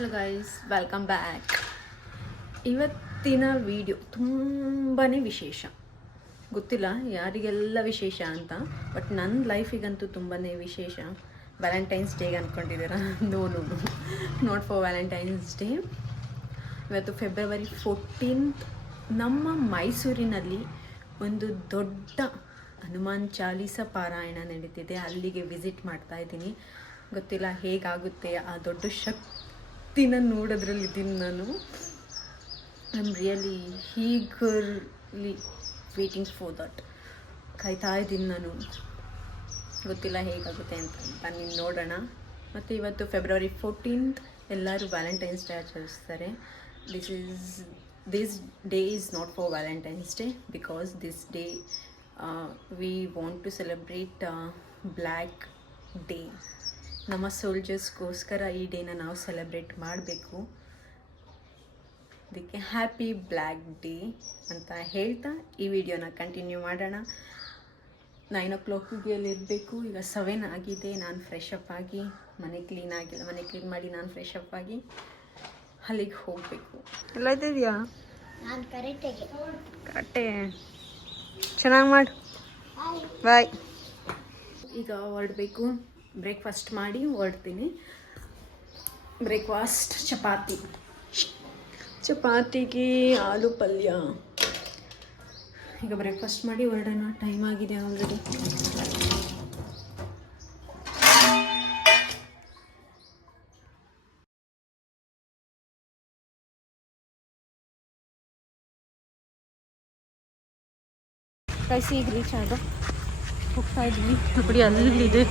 Hello guys, welcome back. ಇವತ್ತಿನ video ತುಂಬಾ ವಿಶೇಷ. ಗೊತ್ತಿಲ್ಲ ಯಾರಿಗೆಲ್ಲ ವಿಶೇಷ ಅಂತ, ಬಟ್ ನನ್ನ ಲೈಫಿಗಂತೂ ತುಂಬಾ ವಿಶೇಷ. ವ್ಯಾಲೆಂಟೈನ್ಸ್ ಡೇಗೆ ಅಂದ್ಕೊಂಡಿದ್ದೀರಾ? No, not for Valentine's day. ಇವತ್ತು ಫೆಬ್ರವರಿ 14th. ನಮ್ಮ ಮೈಸೂರಿನಲ್ಲಿ ಒಂದು ದೊಡ್ಡ ಹನುಮಾನ್ ಚಾಲೀಸ ಪಾರಾಯಣ ನಡೀತಿದೆ. ಅಲ್ಲಿಗೆ ವಿಸಿಟ್ ಮಾಡ್ತಾ ಇದ್ದೀನಿ. ಗೊತ್ತಿಲ್ಲ ಹೇಗಾಗುತ್ತೆ. ಆ ದೊಡ್ಡ ಶಕ್ತಿನ ನೋಡೋದ್ರಲ್ಲಿದ್ದೀನಿ ನಾನು. I am really eagerly waiting for that. ಕಾಯ್ತಾ ಇದ್ದೀನಿ ನಾನು. ಗೊತ್ತಿಲ್ಲ ಹೇಗಾಗುತ್ತೆ ಅಂತ. ಬನ್ನಿ ನೋಡೋಣ. ಮತ್ತು ಇವತ್ತು ಫೆಬ್ರವರಿ 14th. ಎಲ್ಲರೂ ವ್ಯಾಲೆಂಟೈನ್ಸ್ ಡೇ ಆಚರಿಸ್ತಾರೆ. This day is not for Valentine's Day because this day we want to celebrate black day. ನಮ್ಮ ಸೋಲ್ಜರ್ಸ್ಗೋಸ್ಕರ ಈ ಡೇನ ನಾವು ಸೆಲೆಬ್ರೇಟ್ ಮಾಡಬೇಕು. ಅದಕ್ಕೆ ಹ್ಯಾಪಿ ಬ್ಲ್ಯಾಕ್ ಡೇ ಅಂತ ಹೇಳ್ತಾ ಈ ವಿಡಿಯೋನ ಕಂಟಿನ್ಯೂ ಮಾಡೋಣ. 9 o'clockಗೆ ಅಲ್ಲಿರಬೇಕು. ಈಗ 7 ಆಗಿದೆ. ನಾನು ಫ್ರೆಶ್ ಅಪ್ ಆಗಿ, ಮನೆ ಕ್ಲೀನ್ ಆಗಿಲ್ಲ, ಮನೆ ಕ್ಲೀನ್ ಮಾಡಿ ನಾನು ಫ್ರೆಶ್ ಅಪ್ ಆಗಿ ಅಲ್ಲಿಗೆ ಹೋಗಬೇಕು. ಎಲ್ಲ ಇದ್ದಿದೆಯಾ? ನಾನು ಕರೆಕ್ಟೇ. ಚೆನ್ನಾಗಿ ಮಾಡು. ಬಾಯ್. ಈಗ ಹೊರಡಬೇಕು. ಬ್ರೇಕ್ಫಾಸ್ಟ್ ಮಾಡಿ ಹೊರಡ್ತೀನಿ. ಬ್ರೇಕ್ಫಾಸ್ಟ್ ಚಪಾತಿಗೆ ಆಲೂ ಪಲ್ಯ. ಈಗ ಬ್ರೇಕ್ಫಾಸ್ಟ್ ಮಾಡಿ ಹೊರಡೋಣ. ಟೈಮ್ ಆಗಿದೆ ಆಲ್ರೆಡಿ. ಕೈಸಿ ಈಗ ರೀಚ್ ಆದ ಹೋಗ್ತಾ ಇದ್ವಿ. ನೋಡಿ ಅಲ್ಲಿದೆ.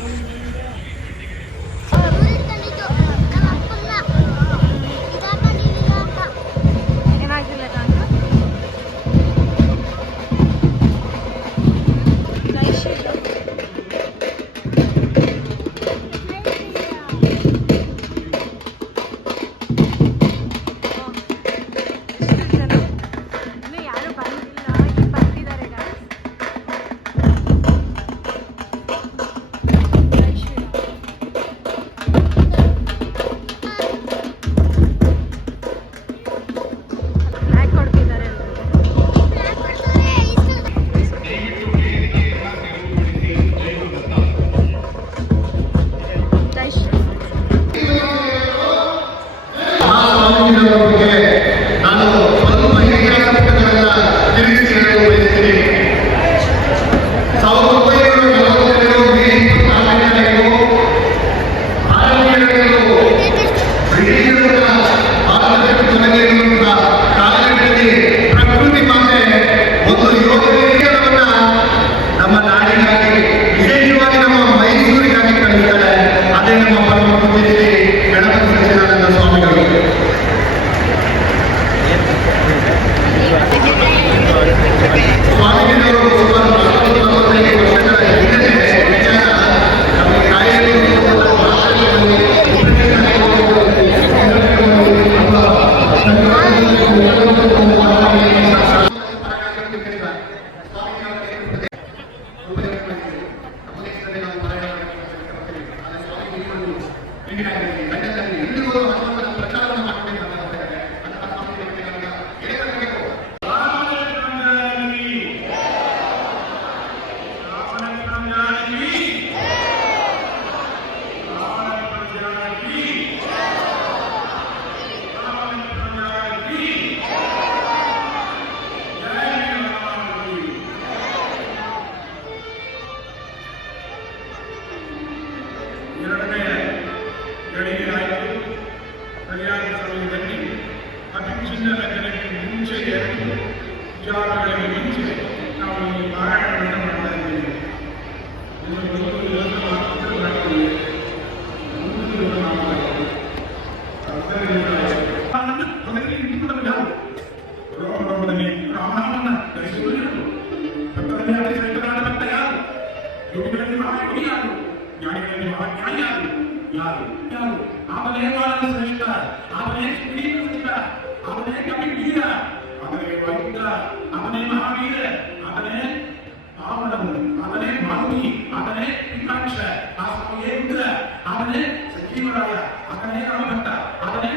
ಅವನೇ ಸಚಿವರಾಯ, ಅವನೇ ರಾಮಭಟ್ಟ, ಅವನೇ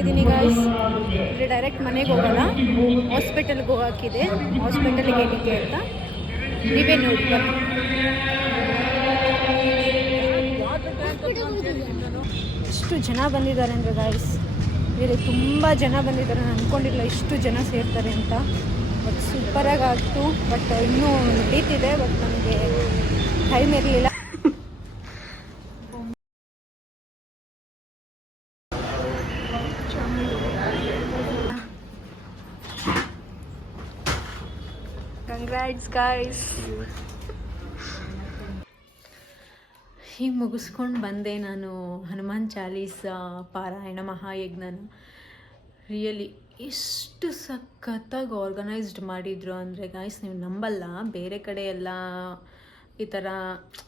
ಇದ್ದೀನಿ ಗಾಯ್ಸ್. ಅಂದರೆ ಡೈರೆಕ್ಟ್ ಮನೆಗೆ ಹೋಗಲ್ಲ, ಹಾಸ್ಪಿಟಲ್ಗೆ ಹೋಗೋಕ್ಕಿದೆ. ಹಾಸ್ಪಿಟಲ್ಗೆ ಏನಕ್ಕೆ ಅಂತ ನೀವೇ ನೋಡಿ ಬನ್ನಿ. ಎಷ್ಟು ಜನ ಬಂದಿದ್ದಾರೆ ಅಂದರೆ ಗಾಯ್ಸ್, ಬೇರೆ ತುಂಬ ಜನ ಬಂದಿದ್ದಾರೆ. ನಾನು ಅಂದ್ಕೊಂಡಿಲ್ಲ ಇಷ್ಟು ಜನ ಸೇರ್ತಾರೆ ಅಂತ. ಬಟ್ ಸೂಪರಾಗಿ ಆಗ್ತು. ಬಟ್ ಇನ್ನೂ ನಡೀತಿದೆ, ಬಟ್ ನನಗೆ ಟೈಮ್ ಇರಲಿಲ್ಲ. Congrats guys. ಹೀಗೆ ಮುಗಿಸ್ಕೊಂಡು ಬಂದೆ ನಾನು ಹನುಮಾನ್ ಚಾಲೀಸ ಪಾರಾಯಣ ಮಹಾಯಜ್ಞನ. ರಿಯಲಿ ಎಷ್ಟು ಸಖತ್ತಾಗಿ ಆರ್ಗನೈಸ್ಡ್ ಮಾಡಿದರು ಅಂದರೆ ಗಾಯ್ಸ್, ನೀವು ನಂಬಲ್ಲ. ಬೇರೆ ಕಡೆ ಎಲ್ಲ ಈ ಥರ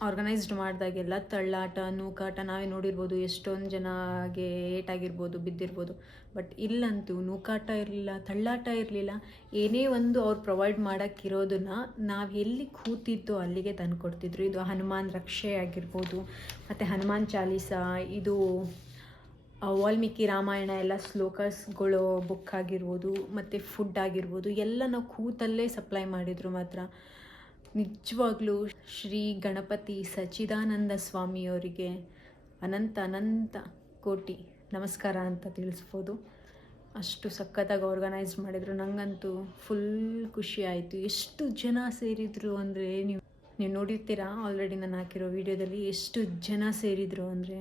ಆರ್ಗನೈಸ್ಡ್ ಮಾಡಿದಾಗೆಲ್ಲ ತಳ್ಳಾಟ ನೂಕಾಟ ನಾವೇ ನೋಡಿರ್ಬೋದು, ಎಷ್ಟೊಂದು ಜನಗೆ ಏಟಾಗಿರ್ಬೋದು, ಬಿದ್ದಿರ್ಬೋದು. ಬಟ್ ಇಲ್ಲಂತೂ ನೂಕಾಟ ಇರಲಿಲ್ಲ, ತಳ್ಳಾಟ ಇರಲಿಲ್ಲ. ಏನೇ ಒಂದು ಅವ್ರು ಪ್ರೊವೈಡ್ ಮಾಡೋಕ್ಕಿರೋದನ್ನು ನಾವು ಎಲ್ಲಿ ಕೂತಿದ್ದೋ ಅಲ್ಲಿಗೆ ತಂದು ಕೊಡ್ತಿದ್ರು. ಇದು ಹನುಮಾನ್ ರಕ್ಷೆ ಆಗಿರ್ಬೋದು, ಮತ್ತು ಹನುಮಾನ್ ಚಾಲೀಸ, ಇದು ವಾಲ್ಮೀಕಿ ರಾಮಾಯಣ ಎಲ್ಲ ಶ್ಲೋಕಸ್ಗಳು ಬುಕ್ ಆಗಿರ್ಬೋದು, ಮತ್ತು ಫುಡ್ ಆಗಿರ್ಬೋದು, ಎಲ್ಲ ನಾವು ಕೂತಲ್ಲೇ ಸಪ್ಲೈ ಮಾಡಿದರು. ಮಾತ್ರ ನಿಜವಾಗ್ಲೂ ಶ್ರೀ ಗಣಪತಿ ಸಚ್ಚಿದಾನಂದ ಸ್ವಾಮಿಯವರಿಗೆ ಅನಂತ ಅನಂತ ಕೋಟಿ ನಮಸ್ಕಾರ ಅಂತ ತಿಳಿಸ್ಬೋದು. ಅಷ್ಟು ಸಖತ್ತಾಗಿ ಆರ್ಗನೈಸ್ ಮಾಡಿದರು. ನನಗಂತೂ ಫುಲ್ ಖುಷಿ ಆಯಿತು. ಎಷ್ಟು ಜನ ಸೇರಿದರು ಅಂದರೆ ನೀವು ನೋಡಿರ್ತೀರಾ ಆಲ್ರೆಡಿ ನಾನು ಹಾಕಿರೋ ವಿಡಿಯೋದಲ್ಲಿ. ಎಷ್ಟು ಜನ ಸೇರಿದರು ಅಂದರೆ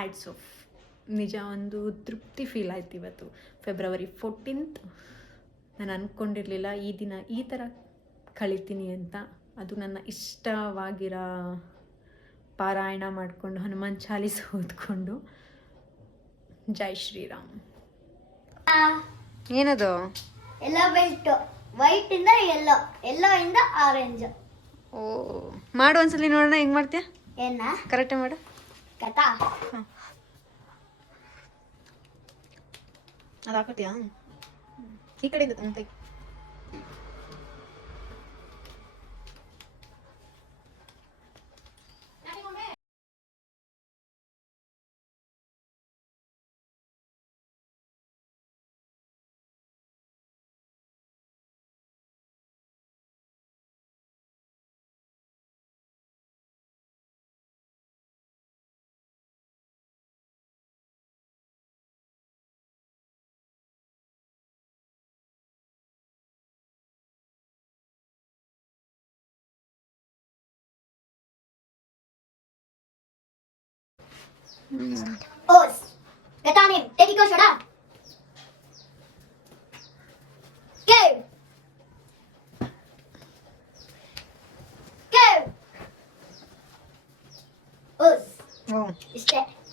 ಆ್ಯಡ್ಸ್ ಆಫ್. ನಿಜ ಒಂದು ತೃಪ್ತಿ ಫೀಲ್ ಆಯ್ತು ಇವತ್ತು. February 14th. ನಾನು ಅಂದ್ಕೊಂಡಿರಲಿಲ್ಲ ಈ ದಿನ ಈ ಥರ ಕಳಿತೀನಿ ಅಂತ. ಅದು ನನ್ನ ಇಷ್ಟವಾಗಿರೋ ಪಾರಾಯಣ ಮಾಡಿಕೊಂಡು ಹನುಮಾನ್ ಚಾಲೀಸ್ ಓದ್ಕೊಂಡು. ಜೈ ಶ್ರೀರಾಮ್. ಏನದು? ಎಲ್ಲೋ ಬೆಲ್ಟ್, ವೈಟ್ ಇಂದ ಎಲ್ಲೋ, ಎಲ್ಲೋ ಇಂದ ಆರೆಂಜ್. ಓ, ಮಾಡು ಒಂದ್ಸಲಿ ನೋಡೋಣ. ಹೆಂಗೆ ಮಾಡ್ತೀಯ? ಏನ ಕರೆಕ್ಟಾಗಿ ಮಾಡು. ಕಥಾ ಅದು ಹಾಕೋತೀಯಾ? ಈ ಕಡೆಯಿಂದ ತಂತೆ. O's. Katanim. Take go shada. Go. Go. O's. Oh. Is that?